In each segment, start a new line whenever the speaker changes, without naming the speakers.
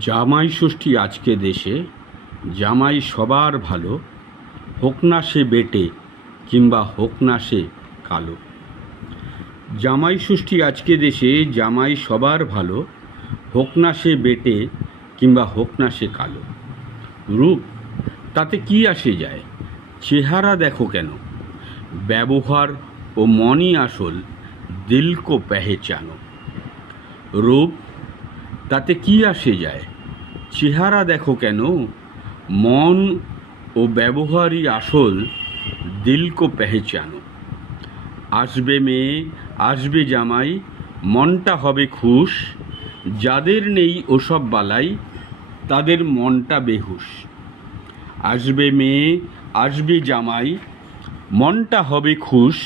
জামাই ষষ্ঠী আজকে দেশে, জামাই সবার ভালো, হোক না সে বেটে কিংবা হোক না সে কালো। জামাই ষষ্ঠী আজকে দেশে, জামাই সবার ভালো, হোক না সে বেটে কিংবা হোক না সে কালো। রূপ, তাতে কি আসে যায়? চেহারা দেখো কেন? ব্যবহার ও মনই আসল, দিল কো পেহেচানো রূপ তাতে কি আসে যায়? চেহারা দেখো কেন? মন ও ব্যবহারই আসল দিল কো পেহেচানো। আসবে মেয়ে, আসবে জামাই, মনটা হবে খুশ। যাদের নেই ওসব বালাই, তাদের মনটা বেহুশ। আসবে মেয়ে, আসবে জামাই, মনটা হবে খুশ।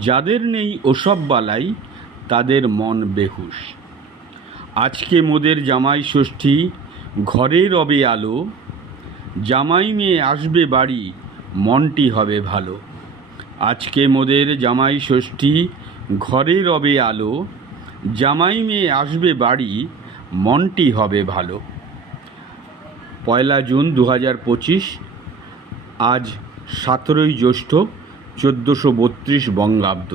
যাদের নেই ওসব বালাই, তাদের মন বেহুশ। আজকে মোদের জামাই ষষ্ঠী, ঘরে রবে আলো, জামাই মেয়ে আসবে বাড়ি, মনটি হবে ভালো। আজকে মোদের জামাই ষষ্ঠী, ঘরে রবে আলো, জামাই মেয়ে আসবে বাড়ি, মনটি হবে ভালো। পয়লা জুন দু পঁচিশ, আজ সতেরোই জ্যৈষ্ঠ, চোদ্দোশো বত্রিশ বঙ্গাব্দ।